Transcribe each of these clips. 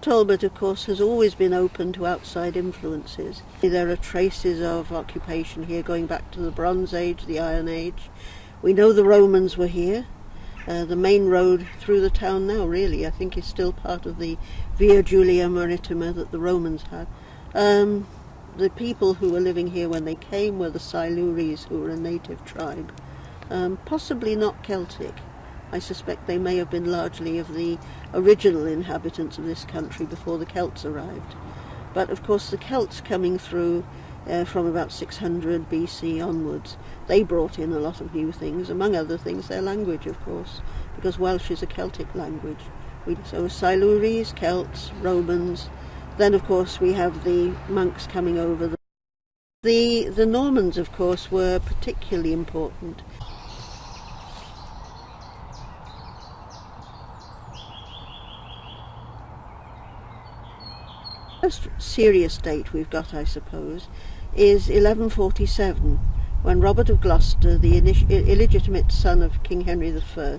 Port Talbot, of course, has always been open to outside influences. There are traces of occupation here going back to the Bronze Age, the Iron Age. We know the Romans were here. The main road through the town now, really, I think is still part of the Via Julia Maritima that the Romans had. The people who were living here when they came were the Silures, who were a native tribe, possibly not Celtic. I suspect they may have been largely of the original inhabitants of this country before the Celts arrived. But of course the Celts coming through from about 600 BC onwards, they brought in a lot of new things, among other things their language, of course, because Welsh is a Celtic language. So Silures, Celts, Romans, then of course we have the monks coming over. The Normans, of course, were particularly important. The first serious date we've got, I suppose, is 1147, when Robert of Gloucester, the illegitimate son of King Henry I,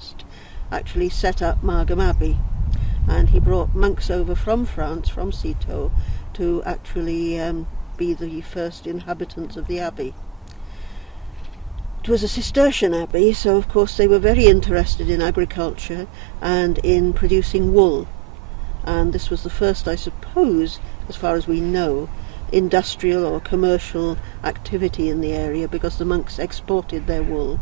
actually set up Margam Abbey, and he brought monks over from France, from Citeaux, to actually be the first inhabitants of the abbey. It was a Cistercian abbey, so of course they were very interested in agriculture and in producing wool. And this was the first, I suppose, as far as we know, industrial or commercial activity in the area, because the monks exported their wool.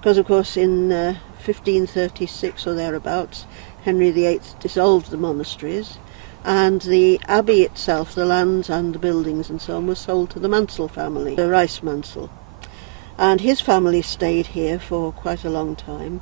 Because of course in 1536 or thereabouts, Henry VIII dissolved the monasteries, and the abbey itself, the lands and the buildings and so on, was sold to the Mansell family, the Rice Mansell. And his family stayed here for quite a long time.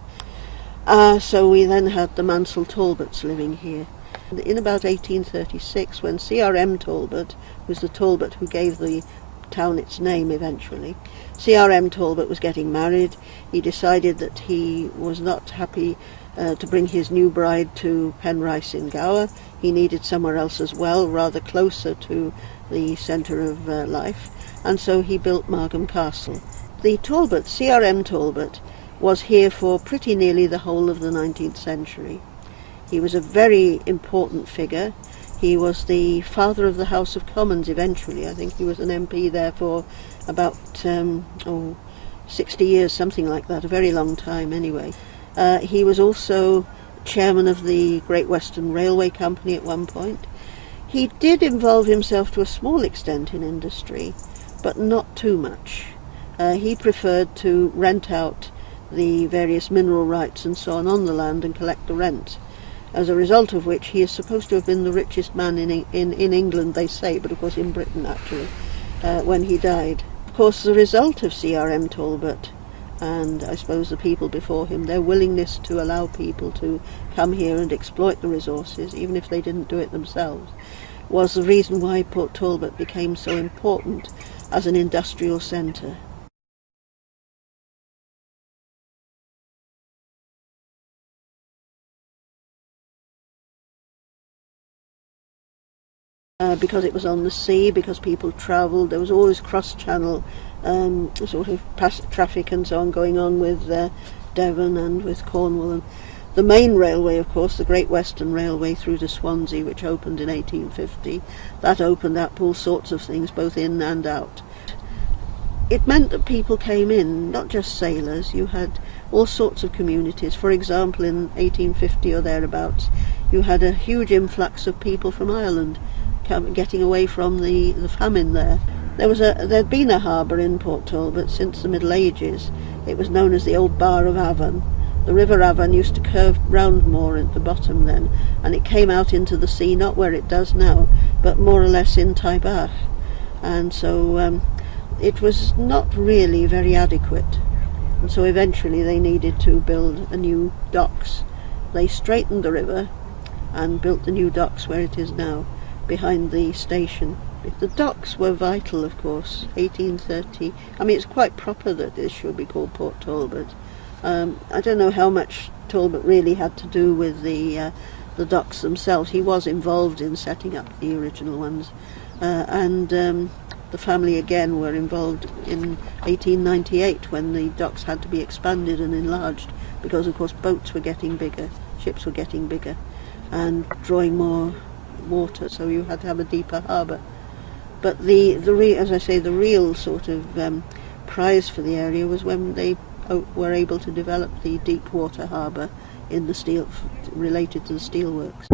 So we then had the Mansell Talbots living here. In about 1836, when C.R.M. Talbot, who was the Talbot who gave the town its name eventually, C.R.M. Talbot was getting married. He decided that he was not happy to bring his new bride to Penrice in Gower. He needed somewhere else as well, rather closer to the centre of life, and so he built Margam Castle. The Talbot, C.R.M. Talbot, was here for pretty nearly the whole of the 19th century. He was a very important figure. He was the father of the House of Commons eventually. I think he was an MP there for about 60 years, something like that, a very long time anyway. He was also chairman of the Great Western Railway Company at one point. He did involve himself to a small extent in industry, but not too much. He preferred to rent out the various mineral rights and so on the land and collect the rent, as a result of which he is supposed to have been the richest man in England, they say, but of course in Britain actually, when he died. Of course, the result of C.R.M. Talbot, and I suppose the people before him, their willingness to allow people to come here and exploit the resources, even if they didn't do it themselves, was the reason why Port Talbot became so important as an industrial centre. Because it was on the sea, because people travelled, there was always cross-channel sort of traffic and so on going on with Devon and with Cornwall. And the main railway, of course, the Great Western Railway through to Swansea, which opened in 1850, that opened up all sorts of things, both in and out. It meant that people came in, not just sailors. You had all sorts of communities. For example, in 1850 or thereabouts, you had a huge influx of people from Ireland getting away from the famine there. There'd been a harbour in Port Talbot since the Middle Ages. It was known as the Old Bar of Avon. The River Avon used to curve round more at the bottom then, and it came out into the sea, not where it does now, but more or less in Taibach. And so it was not really very adequate. And so eventually they needed to build a new docks. They straightened the river and built the new docks where it is now, behind the station. The docks were vital, of course. 1830. I mean, it's quite proper that this should be called Port Talbot. I don't know how much Talbot really had to do with the docks themselves. He was involved in setting up the original ones, and the family again were involved in 1898 when the docks had to be expanded and enlarged because, of course, boats were getting bigger, ships were getting bigger and drawing more water, so you had to have a deeper harbour. But as I say, the real sort of prize for the area was when they were able to develop the deep water harbour in the steel, related to the steelworks.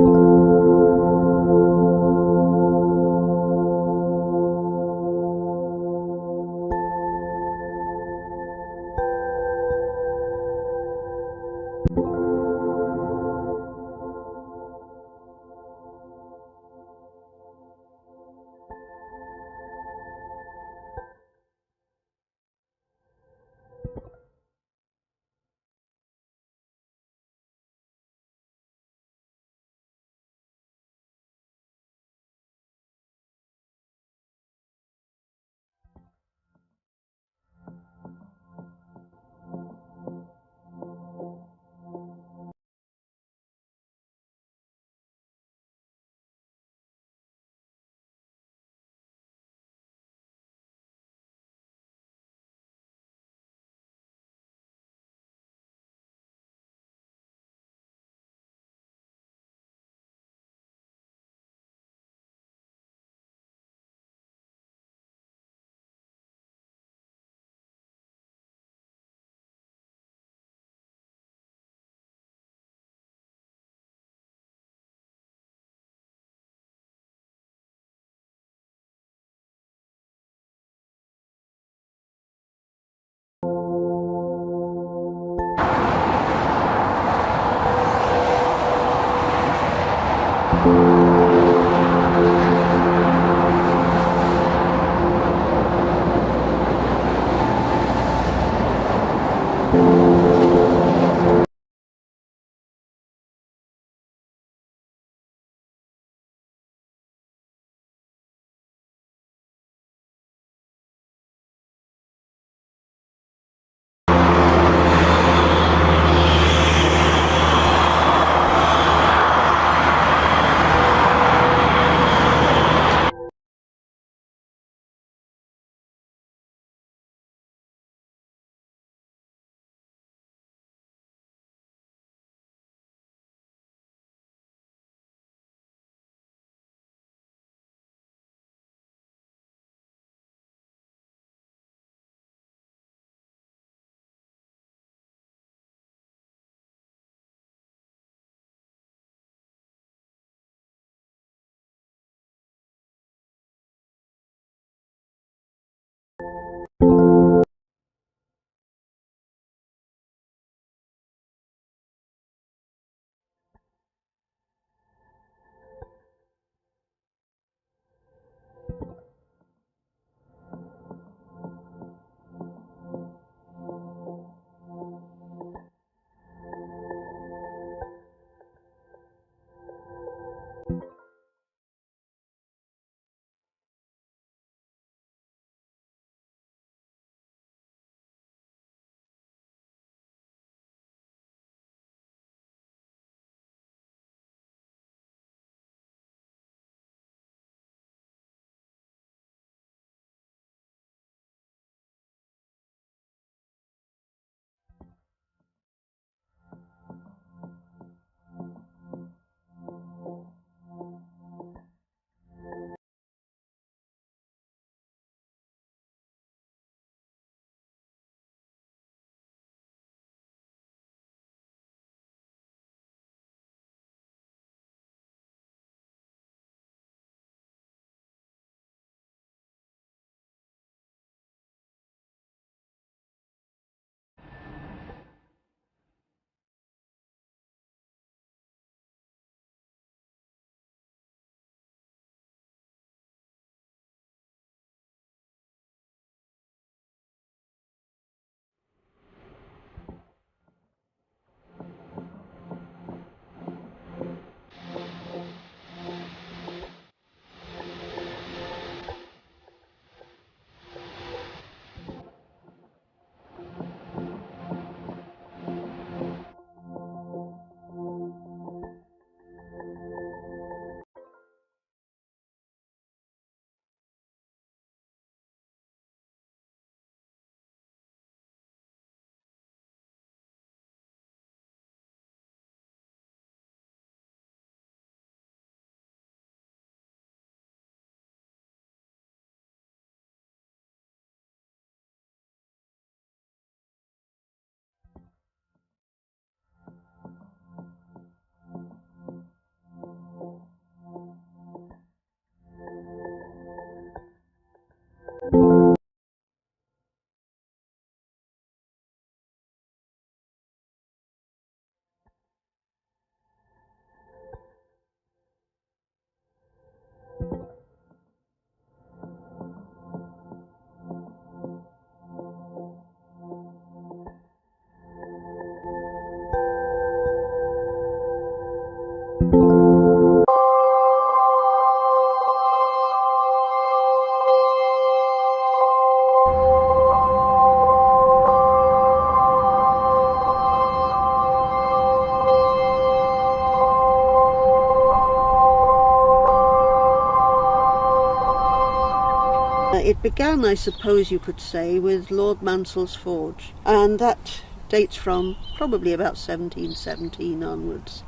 It began, I suppose you could say, with Lord Mansell's forge, and that dates from probably about 1717 onwards.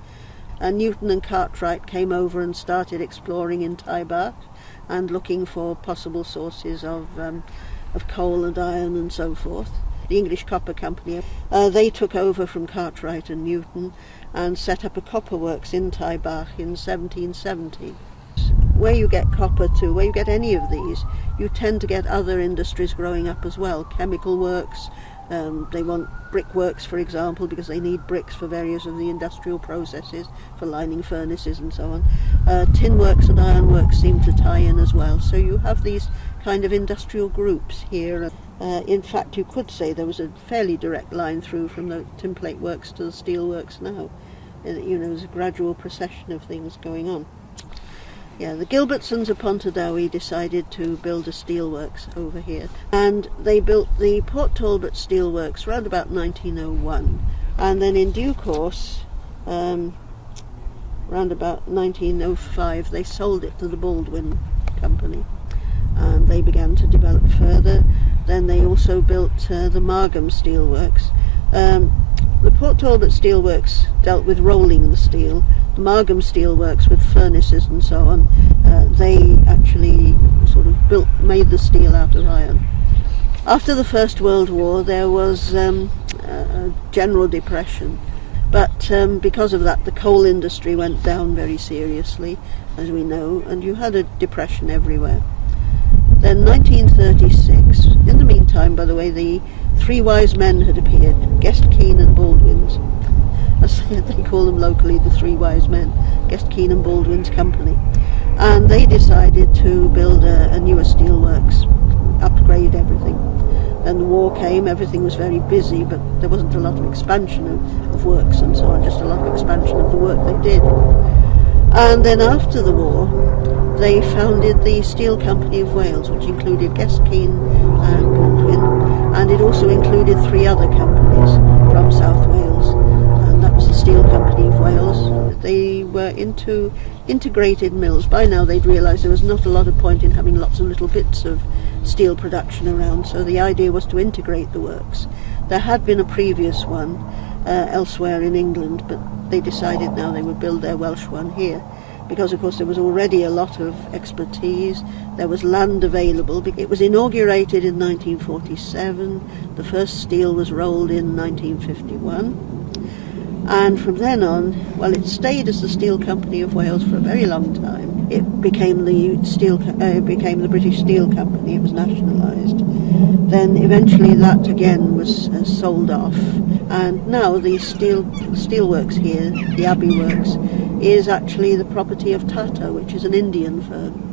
Newton and Cartwright came over and started exploring in Taibach and looking for possible sources of coal and iron and so forth. The English Copper Company, they took over from Cartwright and Newton and set up a copper works in Taibach in 1770. Where you get copper to, where you get any of these, you tend to get other industries growing up as well. Chemical works, they want brickworks, for example, because they need bricks for various of the industrial processes, for lining furnaces and so on. Tin works and iron works seem to tie in as well. So you have these kind of industrial groups here. In fact, you could say there was a fairly direct line through from the tinplate works to the steel works now. There's a gradual procession of things going on. Yeah, the Gilbertsons of Pontardawe decided to build a steelworks over here, and they built the Port Talbot Steelworks around about 1901, and then in due course, around about 1905, they sold it to the Baldwin Company, and they began to develop further. Then they also built the Margam Steelworks. The Port Talbot Steelworks dealt with rolling the steel. The Margam Steelworks with furnaces and so on, they actually sort of made the steel out of iron. After the First World War there was a general depression, but because of that the coal industry went down very seriously, as we know, and you had a depression everywhere. Then 1936, in the meantime, by the way, the three wise men had appeared, Guest, Keane and Baldwin's. As they call them locally, the three wise men, Guest, Keane and Baldwin's company. And they decided to build a newer steelworks, upgrade everything. Then the war came, everything was very busy, but there wasn't a lot of expansion of works and so on, just a lot of expansion of the work they did. And then after the war, they founded the Steel Company of Wales, which included Guest, Keane and Baldwin, and it also included three other companies from South Wales, and that was the Steel Company of Wales. They were into integrated mills. By now they'd realised there was not a lot of point in having lots of little bits of steel production around, so the idea was to integrate the works. There had been a previous one elsewhere in England, but they decided now they would build their Welsh one here, because of course there was already a lot of expertise, there was land available. It was inaugurated in 1947, the first steel was rolled in 1951, and from then on, well, it stayed as the Steel Company of Wales for a very long time. It became the British Steel Company, it was nationalised. Then eventually that again was sold off, and now the steelworks here, the Abbey Works, is actually the property of Tata, which is an Indian firm.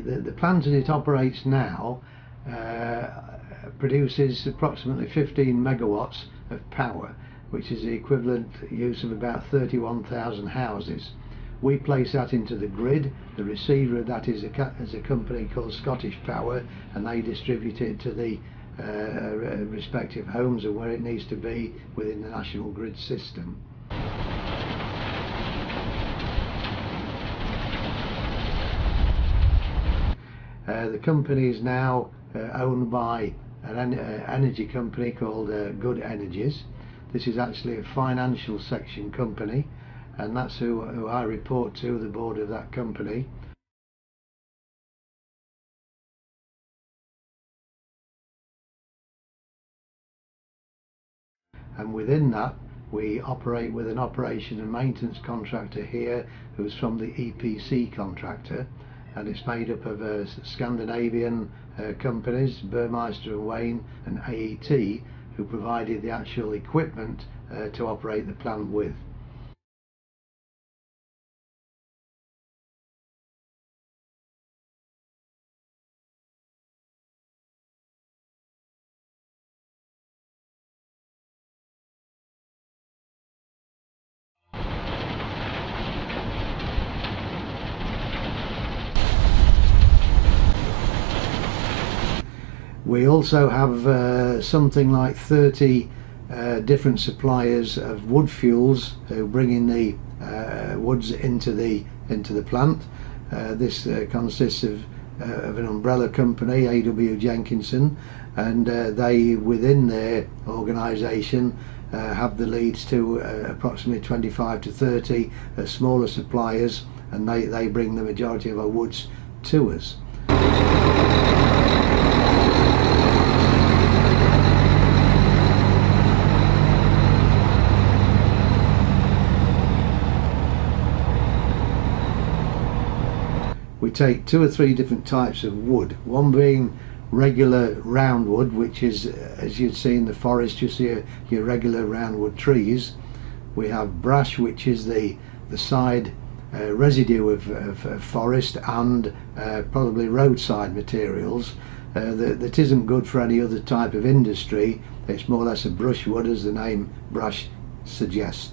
The plant as it operates now produces approximately 15 megawatts of power, which is the equivalent use of about 31,000 houses. We place that into the grid. The receiver of that is a company called Scottish Power, and they distribute it to the respective homes and where it needs to be within the national grid system. The company is now owned by an energy company called Good Energies. This is actually a financial section company, and that's who I report to, the board of that company. And within that, we operate with an operation and maintenance contractor here who's from the EPC contractor, and it's made up of Scandinavian companies, Burmeister and Wain and AET, who provided the actual equipment to operate the plant with. We also have something like 30 different suppliers of wood fuels who bring in the woods into the plant. This consists of an umbrella company, A.W. Jenkinson, and they, within their organisation, have the leads to approximately 25 to 30 smaller suppliers, and they bring the majority of our woods to us. We take 2 or 3 different types of wood, one being regular round wood, which is, as you'd see in the forest, you see your regular roundwood trees. We have brash, which is the side residue of forest and probably roadside materials that isn't good for any other type of industry. It's more or less a brushwood, as the name brash suggests.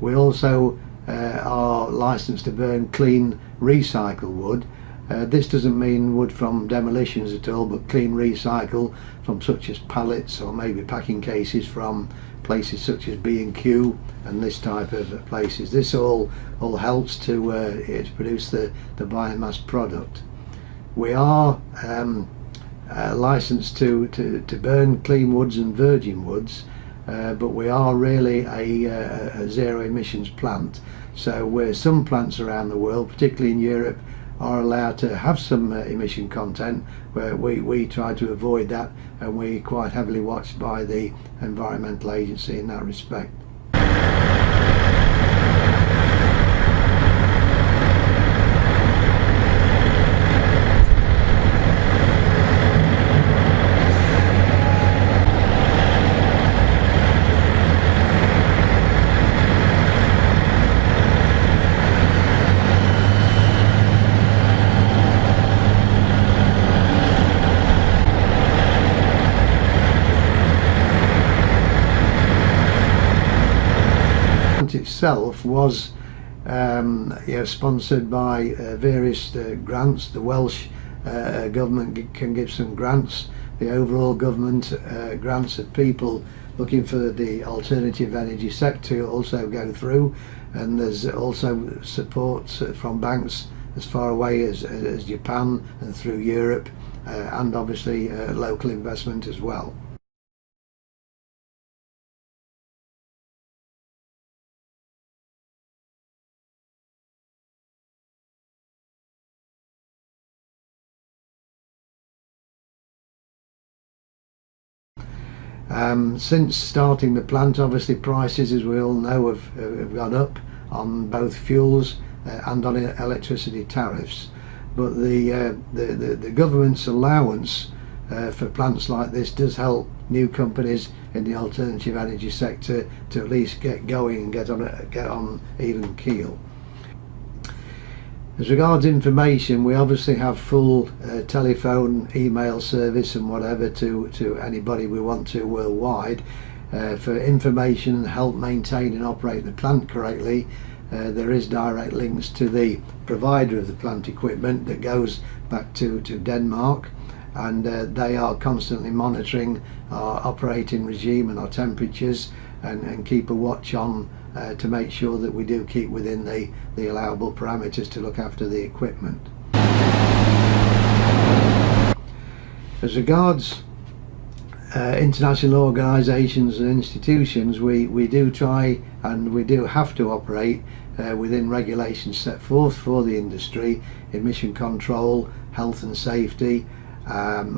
We also are licensed to burn clean recycled wood. This doesn't mean wood from demolitions at all, but clean recycle from such as pallets or maybe packing cases from places such as B&Q and this type of places. This all helps to produce the biomass product. We are licensed to burn clean woods and virgin woods, but we are really a zero emissions plant. So where some plants around the world, particularly in Europe, are allowed to have some emission content, where we try to avoid that, and we're quite heavily watched by the Environmental Agency in that respect. Itself was sponsored by various grants. The Welsh government can give some grants. The overall government grants of people looking for the alternative energy sector also go through, and there's also support from banks as far away as Japan and through Europe, and obviously local investment as well. Since starting the plant, obviously prices, as we all know, have gone up on both fuels and on electricity tariffs. But the government's allowance for plants like this does help new companies in the alternative energy sector to at least get going and get on even keel. As regards information, we obviously have full telephone, email service and whatever to anybody we want to worldwide. For information and help maintain and operate the plant correctly, there is direct links to the provider of the plant equipment that goes back to Denmark, and they are constantly monitoring our operating regime and our temperatures and keep a watch on to make sure that we do keep within the allowable parameters to look after the equipment. As regards international organisations and institutions, we do try and we do have to operate within regulations set forth for the industry, emission control, health and safety.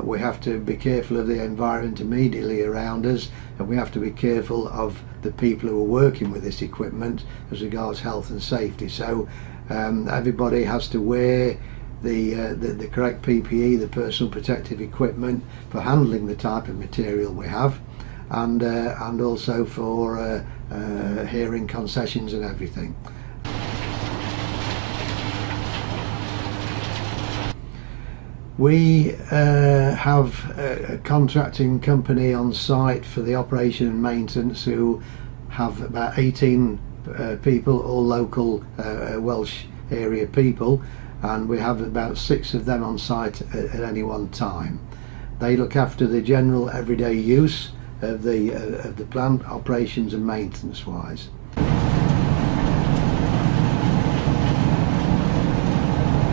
We have to be careful of the environment immediately around us, and we have to be careful of the people who are working with this equipment as regards health and safety. So everybody has to wear the correct PPE, the personal protective equipment, for handling the type of material we have, and also for hearing concessions and everything. We have a contracting company on site for the operation and maintenance who have about 18 people, all local Welsh area people, and we have about 6 of them on site at any one time. They look after the general everyday use of the plant, operations and maintenance wise.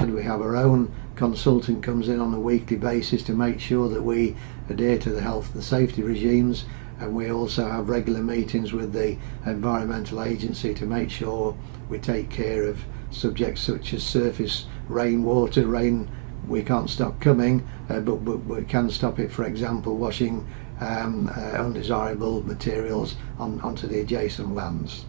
And we have our own consultant comes in on a weekly basis to make sure that we adhere to the health and safety regimes, and we also have regular meetings with the environmental agency to make sure we take care of subjects such as surface rainwater. Rain we can't stop coming, but we can stop it, for example, washing undesirable materials onto the adjacent lands.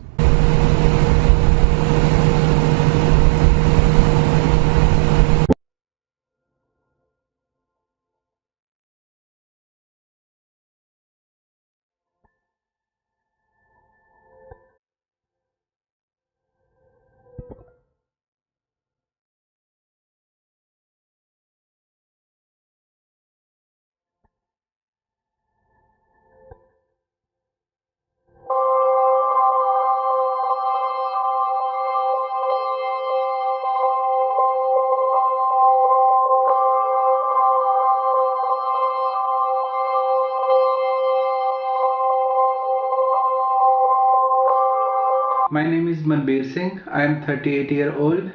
My name is Manbir Singh. I am 38-year-old.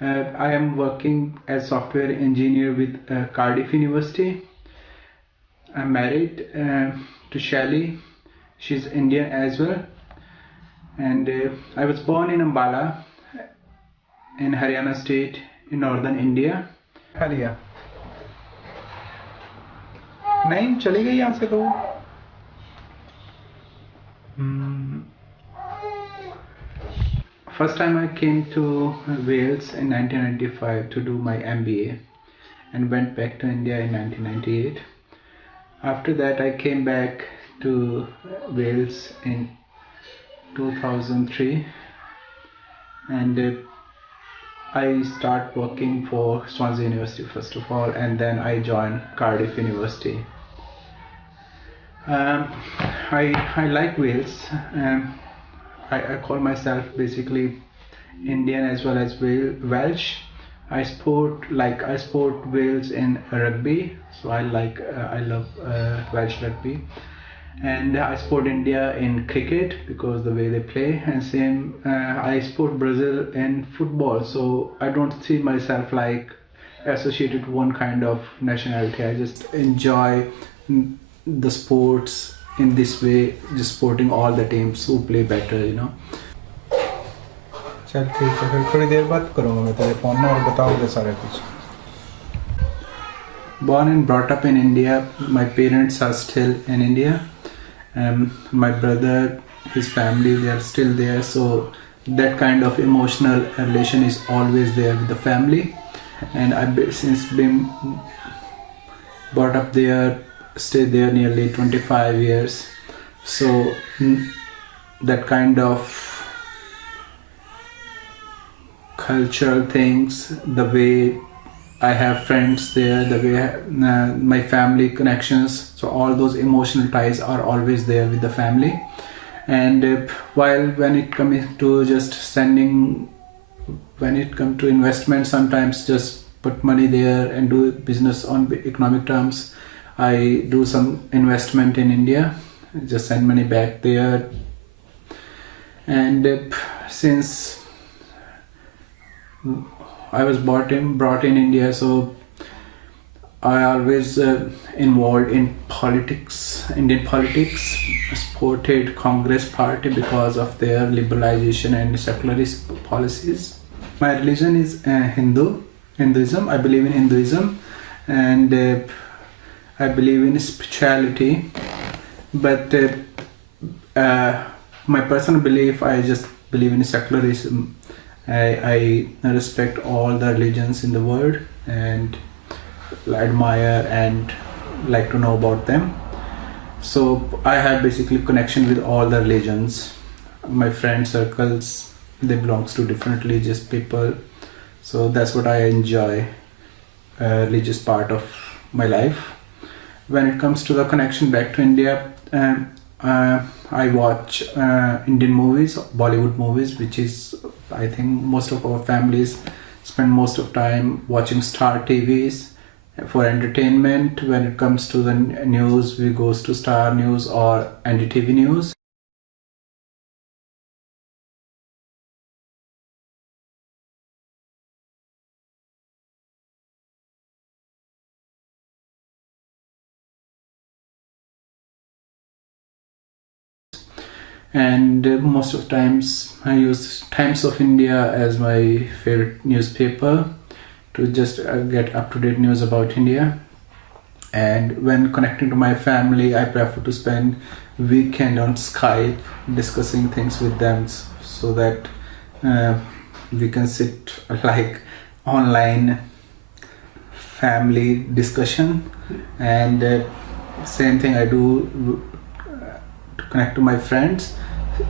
I am working as software engineer with Cardiff University. I'm married to Shelly. She's Indian as well. And I was born in Ambala in Haryana state in northern India. Halia. नहीं चली गई यहाँ से तो First time I came to Wales in 1995 to do my MBA and went back to India in 1998. After that I came back to Wales in 2003 and I start working for Swansea University first of all, and then I joined Cardiff University. I like Wales. I call myself basically Indian as well as Welsh. I sport Wales in rugby, so I love Welsh rugby, and I support India in cricket because the way they play, and same I support Brazil in football. So I don't see myself like associated to one kind of nationality. I just enjoy the sports in this way, just supporting all the teams who play better, you know. चल ठीक है, फिर थोड़ी देर बात करूँगा मैं तेरे phone में और बताऊँगा सारा कुछ. Born and brought up in India. My parents are still in India. My brother, his family, they are still there. So that kind of emotional relation is always there with the family. And I've since been brought up there, stayed there nearly 25 years. So that kind of cultural things, the way I have friends there, the way my family connections. So all those emotional ties are always there with the family. And while when it comes to just sending, when it comes to investment, sometimes just put money there and do business on economic terms. I do some investment in India, just send money back there. And since I was brought in India, so I always involved in politics, Indian politics, supported Congress party because of their liberalization and secularist policies. My religion is Hinduism. I believe in Hinduism, and I believe in spirituality. But my personal belief, I just believe in secularism. I respect all the religions in the world and admire and like to know about them. So I have basically connection with all the religions. My friend circles, they belongs to different religious people. So that's what I enjoy, religious part of my life. When it comes to the connection back to India, I watch Indian movies, Bollywood movies, which is, I think most of our families spend most of time watching Star TVs for entertainment. When it comes to the news, we goes to Star News or NDTV News. And most of the times I use Times of India as my favorite newspaper to just get up-to-date news about India. And when connecting to my family, I prefer to spend weekend on Skype discussing things with them, so that we can sit like online family discussion. And same thing I do to connect to my friends.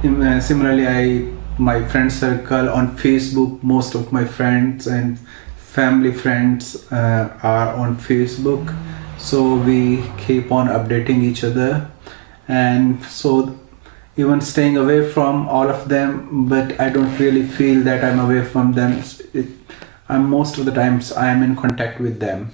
Similarly, my friend circle on Facebook, most of my friends and family friends are on Facebook, so we keep on updating each other. And so even staying away from all of them, but I don't really feel that I'm away from them. I'm most of the times I am in contact with them.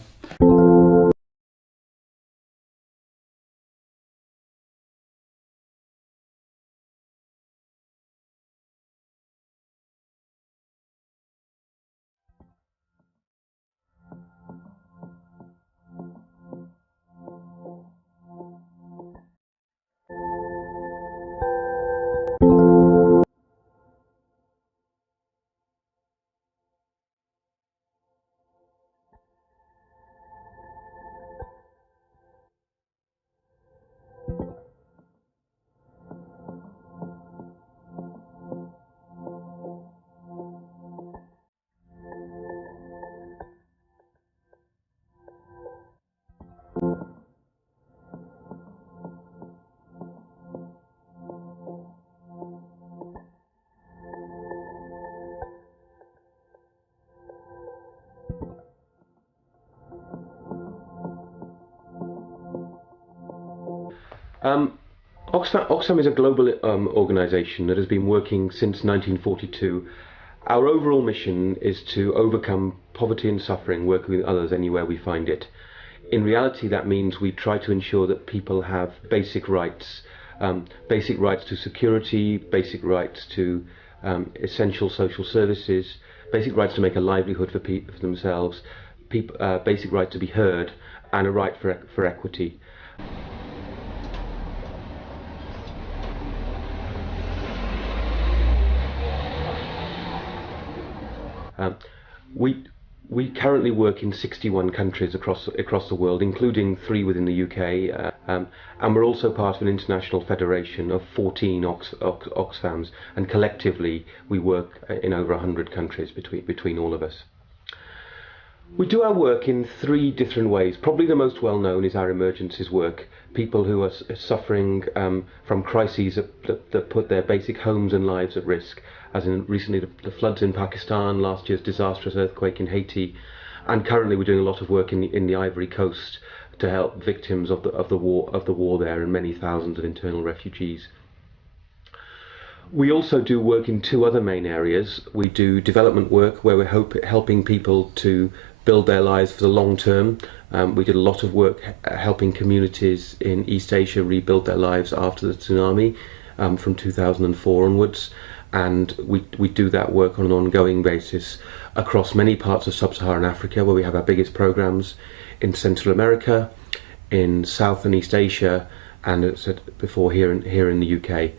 Oxfam is a global organisation that has been working since 1942. Our overall mission is to overcome poverty and suffering, working with others anywhere we find it. In reality, that means we try to ensure that people have basic rights to security, basic rights to essential social services, basic rights to make a livelihood for themselves, basic right to be heard, and a right for equity. We currently work in 61 countries across the world, including 3 within the UK, and we're also part of an international federation of 14 Oxfams, and collectively we work in over 100 countries between all of us. We do our work in 3 different ways. Probably the most well known is our emergencies work. People who are suffering from crises that put their basic homes and lives at risk. as in recently the floods in Pakistan, last year's disastrous earthquake in Haiti, and currently we're doing a lot of work in the Ivory Coast to help victims of the war there, and many thousands of internal refugees. We also do work in two other main areas. We do development work where we're helping people to build their lives for the long term. We did a lot of work helping communities in East Asia rebuild their lives after the tsunami from 2004 onwards, and we do that work on an ongoing basis across many parts of sub-Saharan Africa, where we have our biggest programs, in Central America, in South and East Asia, and as I said before, here in the UK.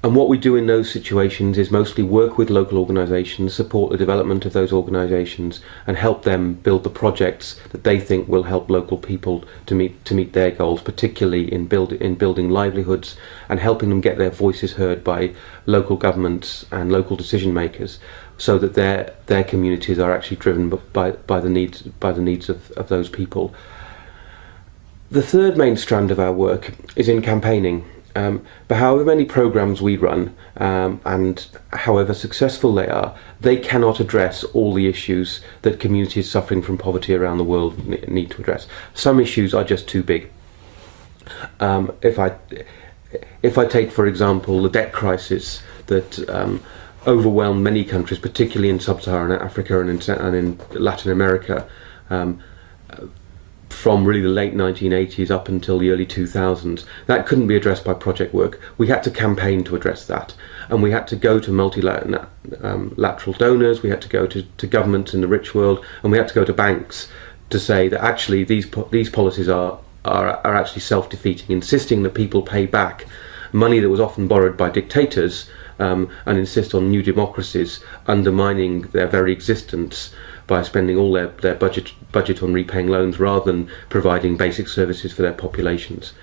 And what we do in those situations is mostly work with local organisations, support the development of those organisations, and help them build the projects that they think will help local people to meet their goals, particularly in building livelihoods and helping them get their voices heard by local governments and local decision makers, so that their communities are actually driven by the needs of those people. The third main strand of our work is in campaigning. But however many programs we run and however successful they are, they cannot address all the issues that communities suffering from poverty around the world need to address. Some issues are just too big. If I take, for example, the debt crisis that overwhelmed many countries, particularly in sub-Saharan Africa and in Latin America, from really the late 1980s up until the early 2000s, that couldn't be addressed by project work. We had to campaign to address that, and we had to go to multilateral donors, we had to go to governments in the rich world, and we had to go to banks to say that actually these policies are actually self-defeating, insisting that people pay back money that was often borrowed by dictators, and insist on new democracies undermining their very existence by spending all their budget on repaying loans rather than providing basic services for their populations.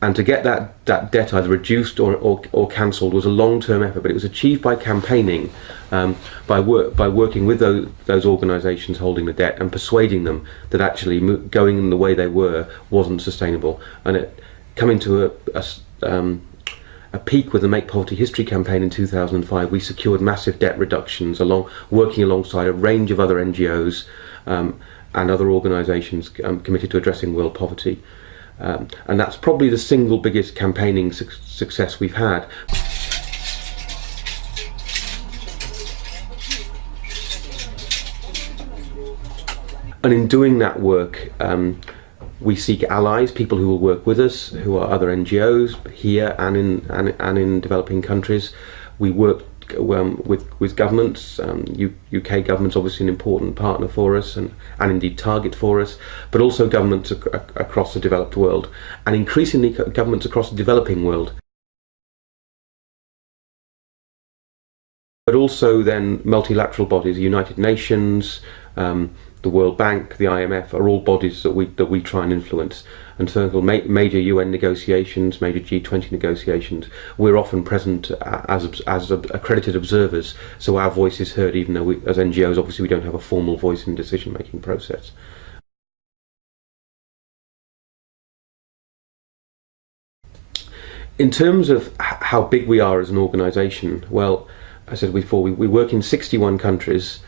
And to get that debt either reduced or cancelled was a long-term effort, but it was achieved by campaigning, by working with those organisations holding the debt and persuading them that actually going in the way they were wasn't sustainable. And it coming to a peak with the Make Poverty History campaign in 2005, we secured massive debt reductions working alongside a range of other NGOs and other organisations committed to addressing world poverty. And that's probably the single biggest campaigning success we've had. And in doing that work, we seek allies, people who will work with us, who are other NGOs here and in developing countries. We work with governments. UK government's obviously an important partner for us and indeed target for us, but also governments across the developed world, and increasingly governments across the developing world. But also then multilateral bodies, the United Nations, the World Bank, the IMF are all bodies that we try and influence. And so major UN negotiations, major G20 negotiations, we're often present as accredited observers, so our voice is heard, even though as NGOs obviously we don't have a formal voice in the decision-making process. In terms of how big we are as an organisation, well, as I said before, we work in 61 countries.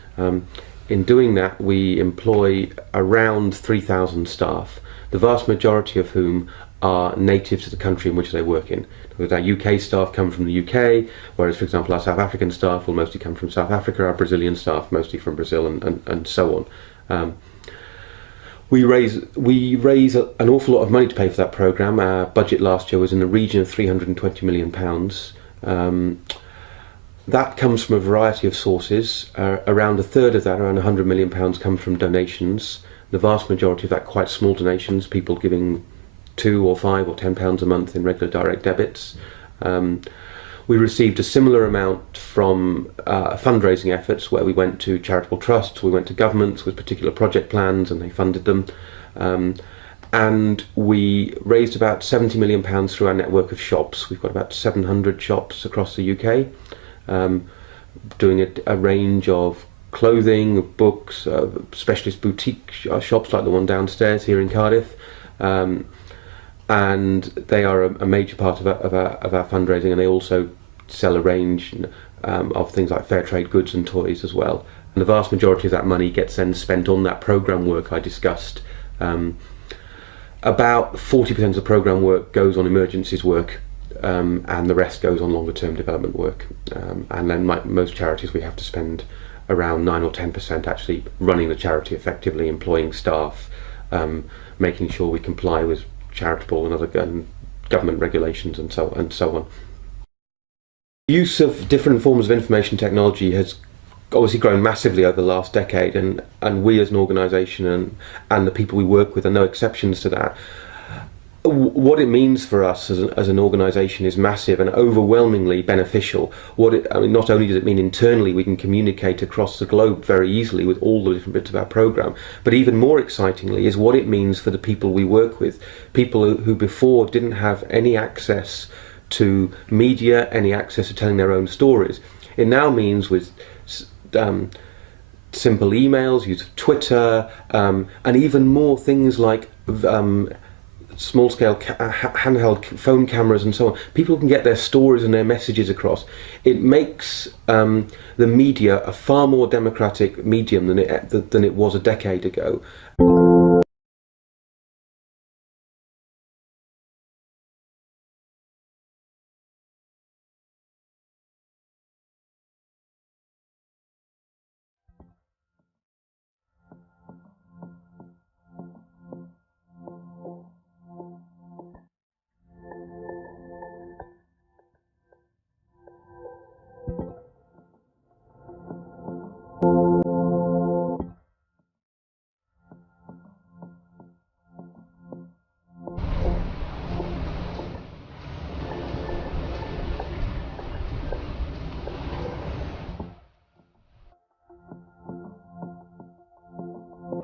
In doing that, we employ around 3,000 staff, the vast majority of whom are native to the country in which they work in. Our UK staff come from the UK, whereas, for example, our South African staff will mostly come from South Africa, our Brazilian staff mostly from Brazil, and so on. We raise an awful lot of money to pay for that programme. Our budget last year was in the region of £320 million. That comes from a variety of sources. Around a third of that, around £100 million, comes from donations. The vast majority of that quite small donations, people giving £2 or £5 or £10 a month in regular direct debits. We received a similar amount from fundraising efforts, where we went to charitable trusts, we went to governments with particular project plans and they funded them. And we raised about £70 million through our network of shops. We've got about 700 shops across the UK. Doing a range of clothing, of books, specialist boutique shops like the one downstairs here in Cardiff, and they are a major part of our fundraising, and they also sell a range of things like fair trade goods and toys as well. And the vast majority of that money gets then spent on that programme work I discussed. About 40% of the programme work goes on emergencies work, and the rest goes on longer term development work. And then most charities, we have to spend around 9 or 10% actually running the charity effectively, employing staff, making sure we comply with charitable and other government regulations and so on. Use of different forms of information technology has obviously grown massively over the last decade, and we as an organisation and the people we work with are no exceptions to that. What it means for us as an organisation is massive and overwhelmingly beneficial. Not only does it mean internally we can communicate across the globe very easily with all the different bits of our programme, but even more excitingly is what it means for the people we work with, people who before didn't have any access to media, any access to telling their own stories. It now means with simple emails, use of Twitter, and even more things like small-scale handheld phone cameras and so on. People can get their stories and their messages across. It makes the media a far more democratic medium than it was a decade ago.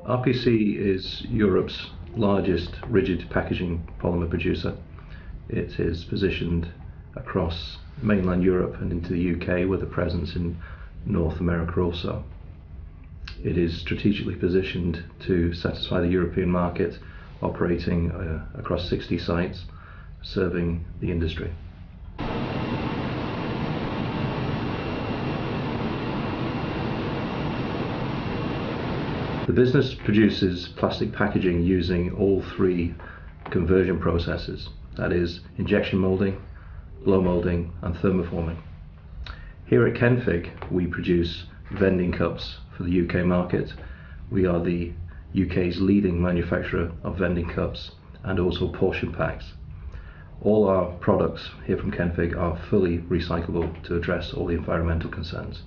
RPC is Europe's largest rigid packaging polymer producer. It is positioned across mainland Europe and into the UK with a presence in North America also. It is strategically positioned to satisfy the European market, operating across 60 sites, serving the industry. The business produces plastic packaging using all three conversion processes, that is injection moulding, blow moulding and thermoforming. Here at Kenfig we produce vending cups for the UK market. We are the UK's leading manufacturer of vending cups and also portion packs. All our products here from Kenfig are fully recyclable to address all the environmental concerns.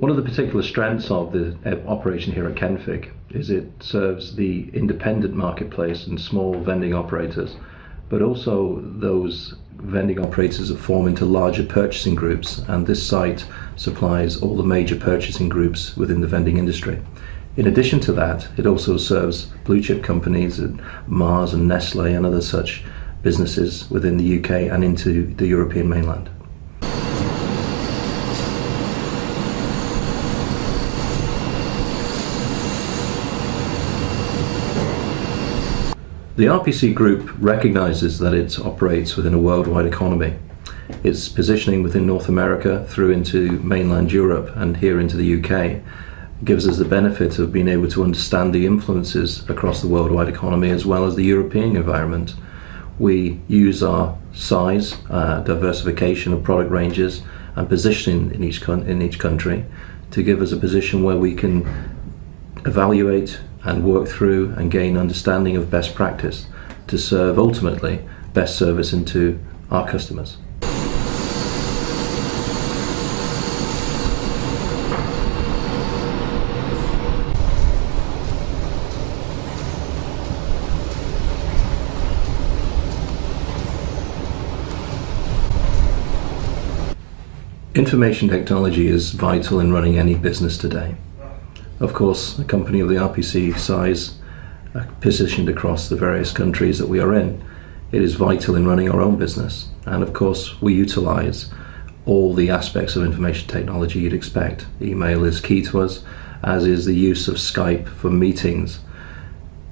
One of the particular strengths of the operation here at Kenfig is it serves the independent marketplace and small vending operators, but also those vending operators that form into larger purchasing groups, and this site supplies all the major purchasing groups within the vending industry. In addition to that, it also serves blue chip companies, Mars and Nestle and other such businesses within the UK and into the European mainland. The RPC Group recognises that it operates within a worldwide economy. Its positioning within North America through into mainland Europe and here into the UK gives us the benefit of being able to understand the influences across the worldwide economy as well as the European environment. We use our size, diversification of product ranges and positioning in each country to give us a position where we can evaluate and work through and gain understanding of best practice to serve ultimately best service into our customers. Information technology is vital in running any business today. Of course, a company of the RPC size, positioned across the various countries that we are in, it is vital in running our own business. And of course, we utilise all the aspects of information technology you'd expect. Email is key to us, as is the use of Skype for meetings.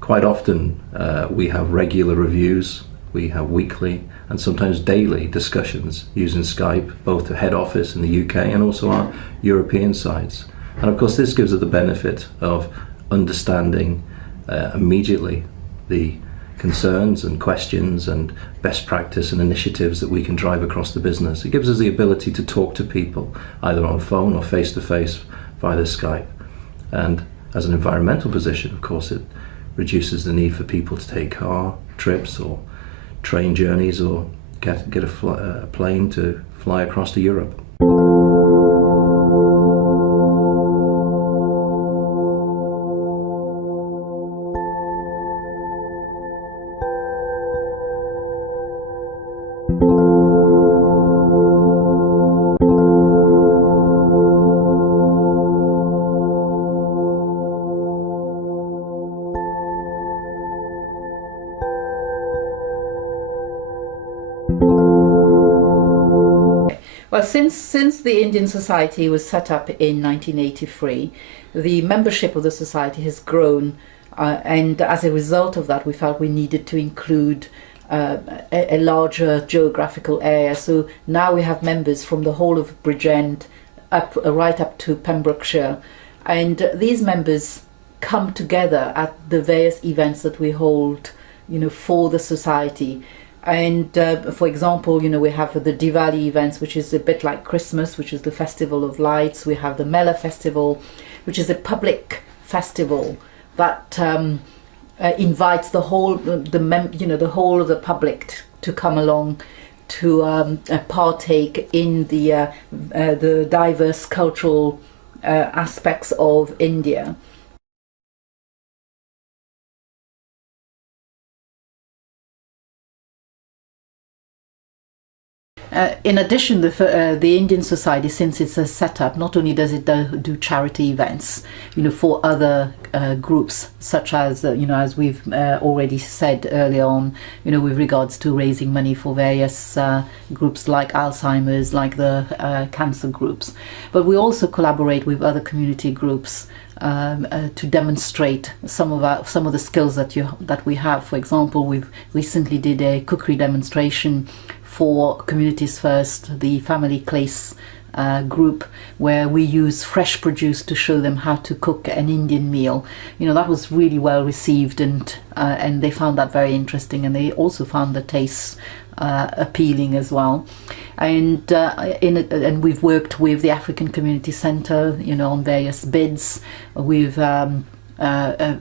Quite often we have regular reviews, we have weekly and sometimes daily discussions using Skype, both to head office in the UK and also our European sites. And of course this gives us the benefit of understanding immediately the concerns and questions and best practice and initiatives that we can drive across the business. It gives us the ability to talk to people either on phone or face to face via the Skype. And as an environmental position, of course, it reduces the need for people to take car trips or train journeys or get a plane to fly across to Europe. Well, since the Indian Society was set up in 1983, the membership of the society has grown, and as a result of that, we felt we needed to include a larger geographical area. So now we have members from the whole of Bridgend, right up to Pembrokeshire, and these members come together at the various events that we hold, for the society. And for example, we have the Diwali events, which is a bit like Christmas, which is the Festival of Lights. We have the Mela Festival, which is a public festival that invites the whole the whole of the public to come along to partake in the diverse cultural aspects of India. In addition, the Indian Society, since it's a setup, not only does it do charity events, for other groups, such as, as we've already said earlier on, with regards to raising money for various groups like Alzheimer's, like the cancer groups. But we also collaborate with other community groups to demonstrate some of the skills that we have. For example, we've recently did a cookery demonstration for Communities First, the family place group, where we use fresh produce to show them how to cook an Indian meal. That was really well received, and they found that very interesting, and they also found the tastes appealing as well. And we've worked with the African Community Centre, on various bids. We've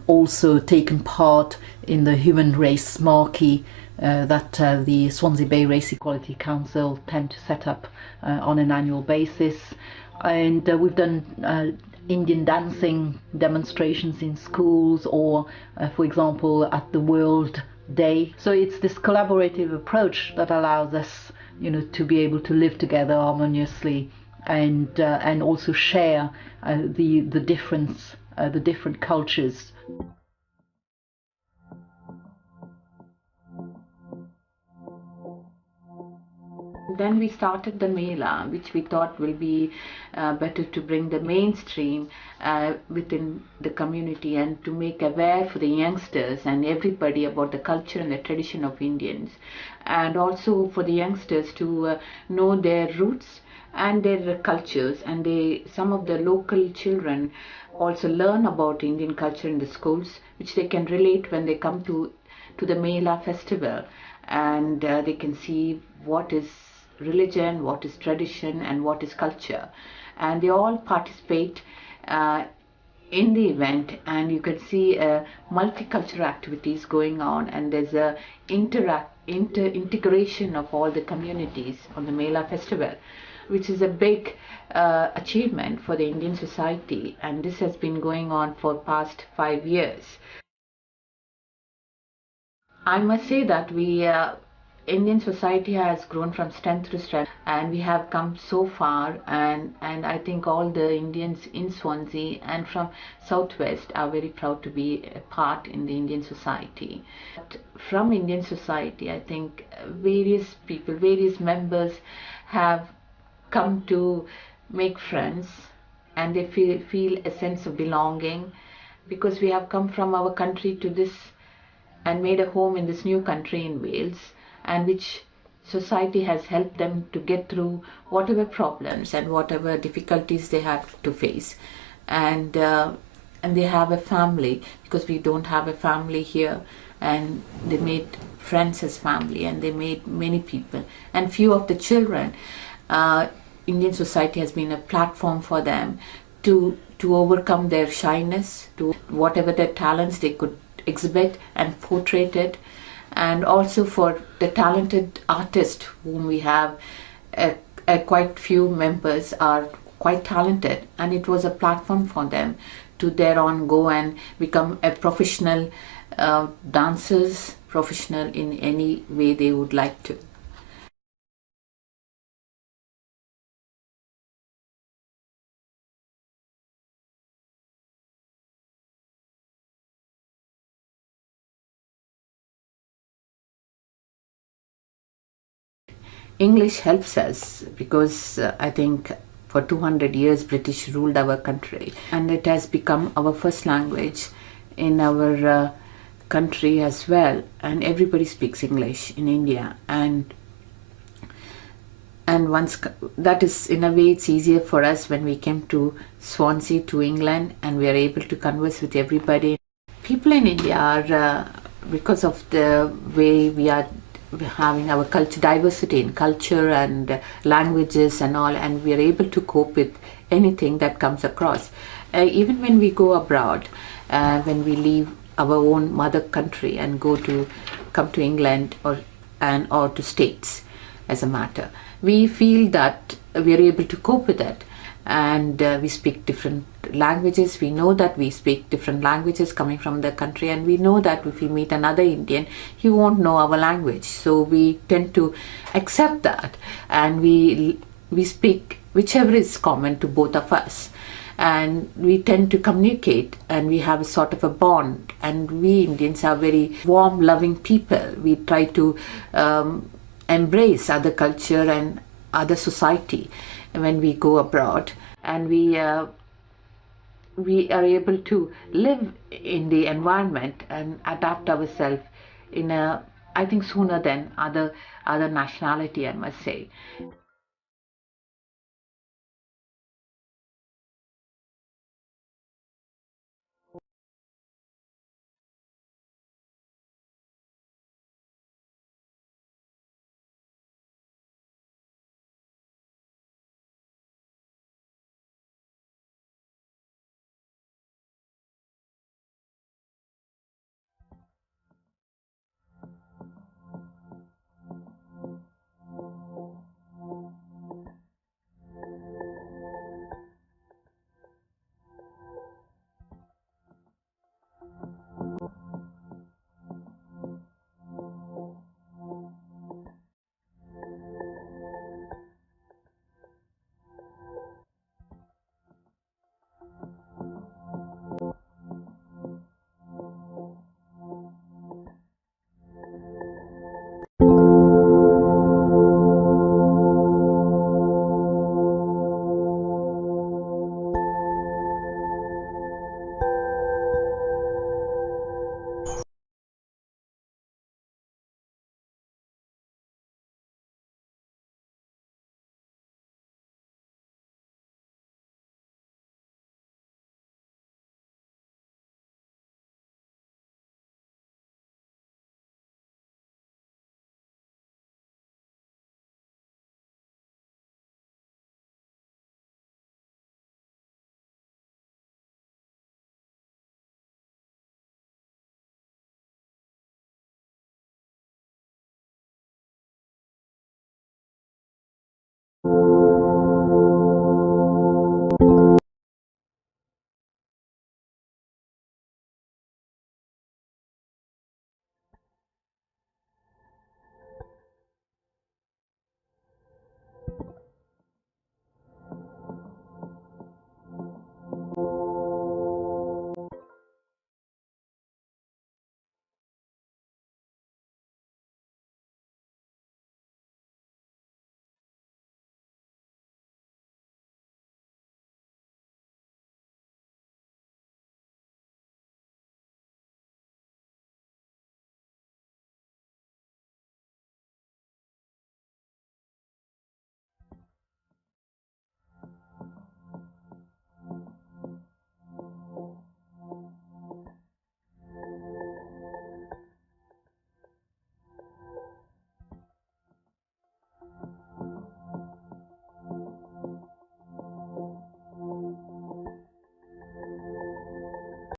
also taken part in the Human Race Marquee that the Swansea Bay Race Equality Council tend to set up on an annual basis. And we've done Indian dancing demonstrations in schools, or for example at the World Day. So it's this collaborative approach that allows us to be able to live together harmoniously and also share the different cultures. Then we started the Mela, which we thought will be better to bring the mainstream within the community and to make aware for the youngsters and everybody about the culture and the tradition of Indians, and also for the youngsters to know their roots and their cultures, and some of the local children also learn about Indian culture in the schools, which they can relate when they come to the Mela festival, and they can see what is religion, what is tradition, and what is culture, and they all participate in the event, and you can see multicultural activities going on, and there's a integration of all the communities on the Mela festival, which is a big achievement for the Indian society, and this has been going on for past 5 years. I must say that Indian society has grown from strength to strength, and we have come so far, and I think all the Indians in Swansea and from Southwest are very proud to be a part in the Indian society. But from Indian society, I think various people, various members have come to make friends, and they feel a sense of belonging, because we have come from our country to this and made a home in this new country in Wales, and which society has helped them to get through whatever problems and whatever difficulties they have to face, and they have a family, because we don't have a family here, and they made friends as family, and they made many people, and few of the children, Indian society has been a platform for them to overcome their shyness, to whatever their talents they could exhibit and portray it, and also for the talented artists whom we have, quite few members are quite talented, and it was a platform for them to thereon go and become a professional dancers, professional in any way they would like to. English helps us because I think for 200 years British ruled our country, and it has become our first language in our country as well, and everybody speaks English in India, and once that is, in a way, it's easier for us when we came to Swansea, to England, and we are able to converse with everybody. People in India are, because of the way we are having our culture, diversity in culture and languages and all, and we are able to cope with anything that comes across. Even when we go abroad, when we leave our own mother country and come to England or to States, as a matter, we feel that we are able to cope with it, and we speak different languages. We know that we speak different languages coming from the country, and we know that if we meet another Indian, he won't know our language, so we tend to accept that, and we speak whichever is common to both of us, and we tend to communicate, and we have a sort of a bond. And we Indians are very warm, loving people. We try to embrace other culture and other society when we go abroad, and we are able to live in the environment and adapt ourselves in I think sooner than other nationality, I must say.